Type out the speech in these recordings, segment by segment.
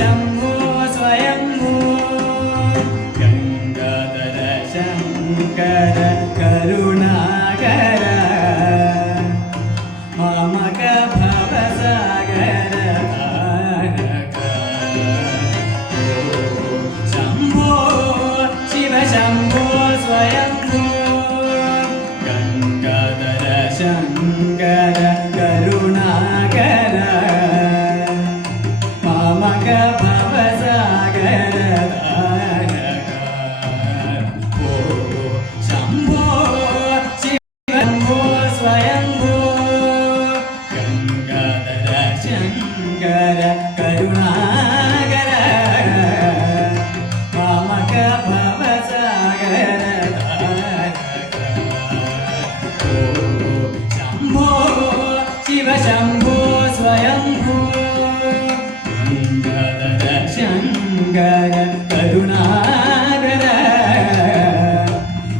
शम्भो स्वयम्भो गङ्गाधर शङ्कर करुणाकर मामक भवसागर तारक शम्भो शिव शम्भो स्वयम्भो गङ्गाधर शङ्कर करुणाकर मामक भवसागर तारक शम्भो शिव शम्भो स्वयम्भो गङ्गाधर शङ्कर करुणाकर मामक भवसागर तारक शम्भो शिव शम्भो स्वयम्भो गङ्गाधर शङ्कर करुणाकर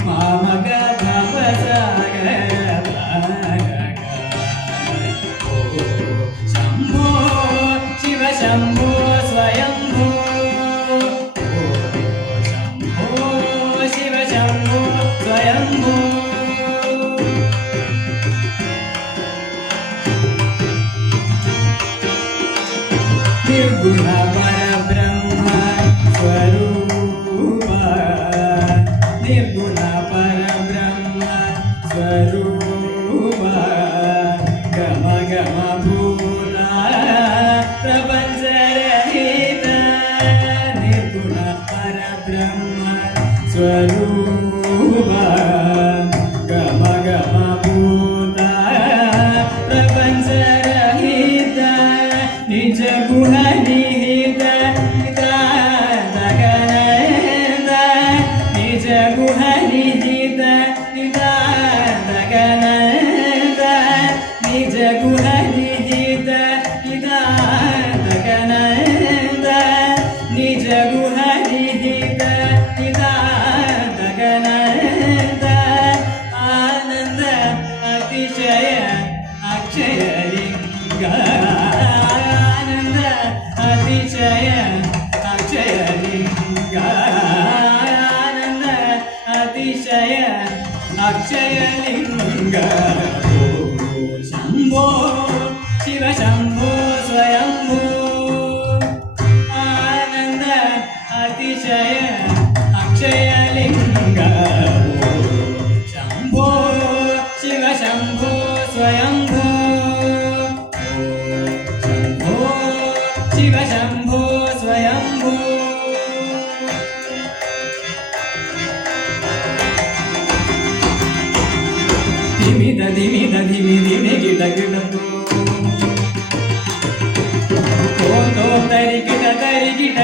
मामक भवसागर तारक शम्भो शिव शम्भो स्वयम्भो शम्भो शिव शम्भो स्वयम्भो निर्गुण परब्रह्म स्वरूप निर्गुण परब्रह्म स्वरूप गम गम भूता प्रपंच रहित निर्गुण परब्रह्म स्वरूप गम गम भूता प्रपंच रहित निज गुण निहित गगनंद निज गुण निहित गगनंद निज गुण निहित गगनंद निज गुण निहित गगनंद आनंद अतिशय अक्षय लिंग अतिशय अक्षय लिंग आनंद अतिशय अक्षय लिंग शम्भो शिव शम्भो स्वयम्भो आनंद अतिशय अक्षय लिंग शम्भो शिव शम्भो स्वयम्भो शिव शम्भो स्वयम्भो धिमिद धिमिद धिमि धिमि गिड गिड तो तरि गिड